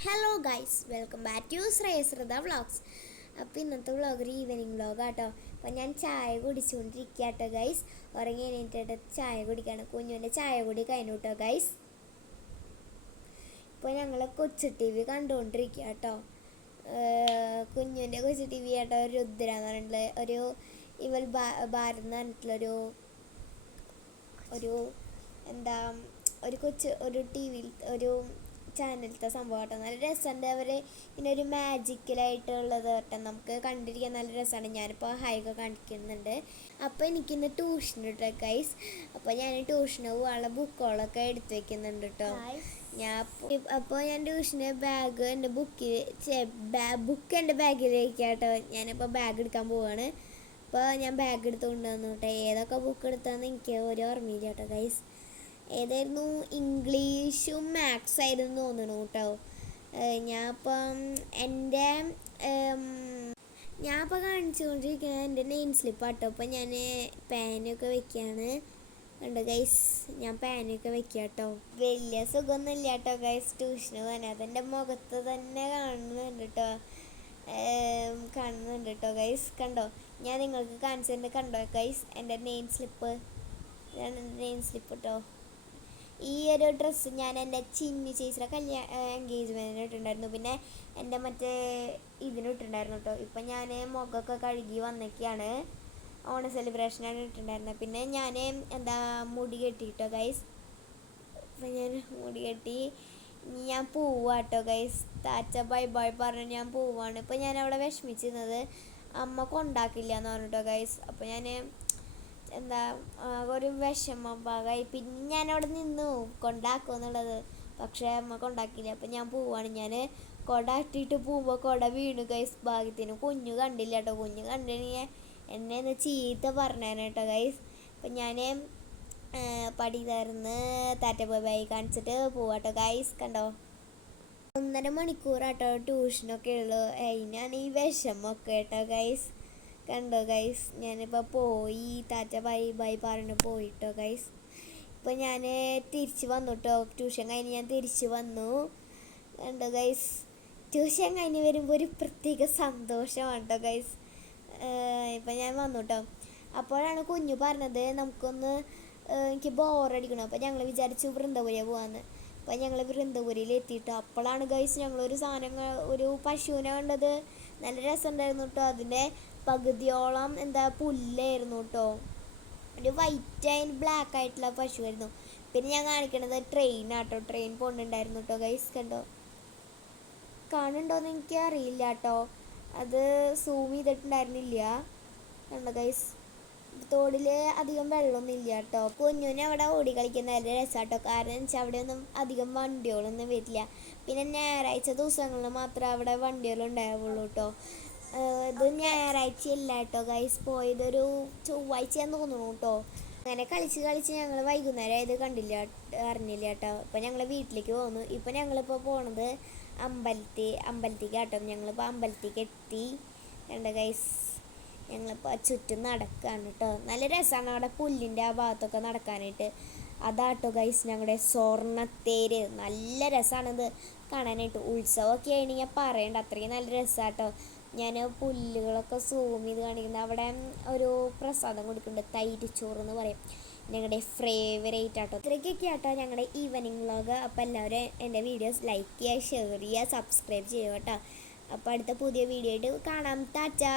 Hello guys welcome back to ശ്രേയശ്രത vlogs അപ്പോൾ ഇന്നത്തെ vlog ഒരു ഈവനിങ് വ്ളോഗ് ആട്ടോ. അപ്പോൾ ഞാൻ ചായ കുടിച്ചുകൊണ്ടിരിക്കുക കേട്ടോ ഗൈസ് ഉറങ്ങി എണീറ്റിട്ട് ചായ കുടിക്കുകയാണ് കുഞ്ഞുവിന്റെ ചായ കുടി കഴിഞ്ഞു കേട്ടോ ഗൈസ് ഇപ്പോൾ ഞങ്ങൾ കൊച്ചു ടി വി കണ്ടുകൊണ്ടിരിക്കുക കേട്ടോ കുഞ്ഞുവിന്റെ കൊച്ചു ടി വി കേട്ടോ രുദ്ര എന്ന് പറഞ്ഞിട്ടുള്ള ഒരു ഇവൽ ഭാരത് എന്ന് പറഞ്ഞിട്ടുള്ളൊരു ഒരു എന്താ ഒരു കൊച്ചു ഒരു ടി വിയിൽ ഒരു ചാനലത്തെ സംഭവം കേട്ടോ. നല്ല രസമുണ്ട്. അവർ ഇങ്ങനെ ഒരു മാജിക്കലായിട്ടുള്ളത് കേട്ടോ. നമുക്ക് കണ്ടിരിക്കാൻ നല്ല രസമാണ്. ഞാനിപ്പോൾ ഹൈക്ക് കാണിക്കുന്നുണ്ട്. അപ്പോൾ എനിക്കിന്ന് ട്യൂഷൻ കേട്ടോ ഗൈസ് അപ്പോൾ ഞാൻ ട്യൂഷന് പോകാനുള്ള ബുക്കുകളൊക്കെ എടുത്തു വെക്കുന്നുണ്ട് കേട്ടോ ഞാൻ അപ്പോൾ ഞാൻ ട്യൂഷന് ബാഗ് എന്റെ ബുക്കിൽ ബുക്ക് എന്റെ ബാഗിലേക്ക് കേട്ടോ ഞാനിപ്പോൾ ബാഗ് എടുക്കാൻ പോവാണ്. അപ്പോൾ ഞാൻ ബാഗ് എടുത്ത് കൊണ്ടുവന്നു കേട്ടോ ഏതൊക്കെ ബുക്ക് എടുത്താന്ന് എനിക്ക് ഒരു ഓർമ്മയില്ല കേട്ടോ ഗൈസ് ഏതായിരുന്നു? ഇംഗ്ലീഷും മാത്സ് ആയിരുന്നു തോന്നുന്നു കേട്ടോ. ഞാൻ എന്റെ ഞാൻ ഇപ്പോൾ കാണിച്ചുകൊണ്ടിരിക്കുന്നത് എന്റെ നെയിം സ്ലിപ്പ് ആട്ടോ. അപ്പം ഞാൻ പാനൊക്കെ വെക്കുകയാണ് കണ്ടോ ഗൈസ് ഞാൻ പാനൊക്കെ വെക്കുക കേട്ടോ. വലിയ സുഖമൊന്നുമില്ല കേട്ടോ ഗൈസ് ട്യൂഷന് പോകാൻ. അതെന്റെ മുഖത്ത് തന്നെ കാണുന്നുണ്ട് കേട്ടോ. കാണുന്നുണ്ട് കേട്ടോ ഗൈസ് കണ്ടോ? ഞാൻ നിങ്ങൾക്ക് കാണിച്ചിട്ടുണ്ട് കണ്ടോ ഗൈസ് എന്റെ നെയിം സ്ലിപ്പ് ഞാൻ നെയിം സ്ലിപ്പ് കേട്ടോ ഈ ഒരു ഡ്രസ്സ് ഞാൻ എന്റെ ചിന്നി ചേച്ചിയുടെ കല്യാണ എൻഗേജ്മെന്റിന് ഇട്ടിട്ടുണ്ടായിരുന്നു. പിന്നെ എന്റെ മറ്റേ ഇതിന് ഇട്ടിട്ടുണ്ടായിരുന്നു കേട്ടോ ഇപ്പം ഞാൻ മുഖമൊക്കെ കഴുകി വന്നൊക്കെയാണ് ഓണ സെലിബ്രേഷനാണ് ഇട്ടിട്ടുണ്ടായിരുന്നത്. പിന്നെ ഞാൻ എന്താ മുടി കെട്ടി കേട്ടോ ഗൈസ് അപ്പം ഞാൻ മുടി കെട്ടി. ഞാൻ പോവാട്ടോ ഗൈസ് താച്ച ബൈ ബൈ പറഞ്ഞ് ഞാൻ പോവാണ്. ഇപ്പം ഞാൻ അവിടെ വിഷമിച്ചിരുന്നത്. അമ്മ കൊണ്ടാക്കില്ല എന്ന് പറഞ്ഞിട്ടോ ഗൈസ് അപ്പോൾ ഞാൻ എന്താ ഒരു വിഷമം ഭാഗമായി പിന്നെ ഞാൻ അവിടെ നിന്നു കൊണ്ടാക്കും എന്നുള്ളത്. പക്ഷേ അമ്മ കൊണ്ടാക്കില്ല അപ്പം ഞാൻ പോവാണ്. ഞാൻ കുട ഇട്ടിട്ട് പോകുമ്പോൾ കുട വീണു ഗൈസ് ഭാഗത്തിന് കുഞ്ഞു കണ്ടില്ല കേട്ടോ കുഞ്ഞു കണ്ടിട്ടുണ്ടെങ്കിൽ എന്നെ ഒന്ന് ചീത്ത പറഞ്ഞേനെ കേട്ടോ ഗൈസ് അപ്പം ഞാൻ പടി തരുന്ന് താറ്റ ബൈ കാണിച്ചിട്ട് പോവാട്ടോ ഗൈസ് കണ്ടോ? ഒന്നര മണിക്കൂറാട്ടോ ട്യൂഷനൊക്കെ ഉള്ളു. അതിനാണ് ഈ വിഷമൊക്കെ കേട്ടോ ഗൈസ് കണ്ടോ ഗൈസ് ഞാനിപ്പോൾ പോയി താറ്റ ബൈ ബൈ പറഞ്ഞ് പോയിട്ടോ ഗൈസ് ഇപ്പോൾ ഞാൻ തിരിച്ച് വന്നു കേട്ടോ ട്യൂഷൻ കഴിഞ്ഞ് ഞാൻ തിരിച്ച് വന്നു. കണ്ടോ ഗൈസ് ട്യൂഷൻ കഴിഞ്ഞ് വരുമ്പോൾ ഒരു പ്രത്യേക സന്തോഷമാണ് കേട്ടോ ഗൈസ് ഇപ്പം ഞാൻ വന്നു കേട്ടോ അപ്പോഴാണ് കുഞ്ഞു പറഞ്ഞത് നമുക്കൊന്ന് എനിക്ക് ബോറടിക്കണം അപ്പോൾ ഞങ്ങൾ വിചാരിച്ചു വൃന്ദപുരിയാണ് പോകാമെന്ന് അപ്പോൾ ഞങ്ങൾ വൃന്ദപുരിയിൽ എത്തിയിട്ടോ അപ്പോഴാണ് ഗൈസ് ഞങ്ങളൊരു സാധനങ്ങൾ ഒരു പശുവിനെ കണ്ടത്. നല്ല രസമുണ്ടായിരുന്നു കേട്ടോ അതിന്റെ പകുതിയോളം എന്താ പുല്ലായിരുന്നു കേട്ടോ ഒരു വൈറ്റ് ആൻഡ് ബ്ലാക്ക് ആയിട്ടുള്ള പശുവായിരുന്നു. പിന്നെ ഞാൻ കാണിക്കണത് ട്രെയിൻ ആട്ടോ. ട്രെയിൻ പോകുന്നുണ്ടായിരുന്നു കേട്ടോ ഗൈസ് കണ്ടോ? കാണുന്നുണ്ടോയെന്ന് എനിക്ക് അറിയില്ല കേട്ടോ അത് സൂം ചെയ്തിട്ടുണ്ടായിരുന്നില്ല. കണ്ടോ ഗൈസ് തോടിൽ അധികം വെള്ളമൊന്നും ഇല്ല കേട്ടോ. കുഞ്ഞുവിനെ അവിടെ ഓടി കളിക്കുന്ന നല്ല രസമാട്ടോ കാരണം വെച്ചാൽ അവിടെ ഒന്നും അധികം വണ്ടികളൊന്നും വരില്ല. പിന്നെ ഞായറാഴ്ച ദിവസങ്ങളിൽ മാത്രമേ അവിടെ വണ്ടികളുണ്ടാവുള്ളൂ കേട്ടോ. ഇത് ഞായറാഴ്ച ഇല്ല കേട്ടോ ഗൈസ് പോയതൊരു ചൊവ്വാഴ്ചയാന്ന് തോന്നുന്നു കേട്ടോ. അങ്ങനെ കളിച്ച് കളിച്ച് ഞങ്ങൾ വൈകുന്നേരം ഇത് കണ്ടില്ല അറിഞ്ഞില്ല കേട്ടോ. ഇപ്പം ഞങ്ങൾ വീട്ടിലേക്ക് പോന്നു. ഇപ്പം ഞങ്ങളിപ്പോൾ പോണത് അമ്പലത്തിൽ അമ്പലത്തിക്ക് കേട്ടോ. ഞങ്ങളിപ്പോൾ അമ്പലത്തിക്ക് എത്തി. കണ്ട ഗൈസ് ഞങ്ങളിപ്പോൾ ചുറ്റും നടക്കുകയാണ് കേട്ടോ നല്ല രസമാണ് അവിടെ പുല്ലിന്റെ ആ ഭാഗത്തൊക്കെ നടക്കാനായിട്ട്. അതാട്ടോ ഗൈസ് ഞങ്ങളുടെ സ്വർണത്തേര്. നല്ല രസമാണിത് കാണാനായിട്ട്. ഉത്സവമൊക്കെ ആണെങ്കിൽ പറയണ്ട അത്രയും നല്ല രസമാട്ടോ ഞാൻ പുല്ലുകളൊക്കെ സൂം ചെയ്ത് കാണിക്കുന്നത് അവിടെ ഒരു പ്രസാദം കൊടുക്കുന്നുണ്ട് തൈര് ചോറ് എന്ന് പറയും. ഞങ്ങളുടെ ഫേവറേറ്റ് ആട്ടോ. ഇത്രയ്ക്കൊക്കെ ആട്ടോ ഞങ്ങളുടെ ഈവനിങ് വ്ളോഗ് അപ്പോൾ എല്ലാവരും എന്റെ വീഡിയോസ് ലൈക്ക് ചെയ്യുക ഷെയർ ചെയ്യുക സബ്സ്ക്രൈബ് ചെയ്യുക കേട്ടോ അപ്പോൾ അടുത്ത പുതിയ വീഡിയോ ആയിട്ട് കാണാം. താറ്റാ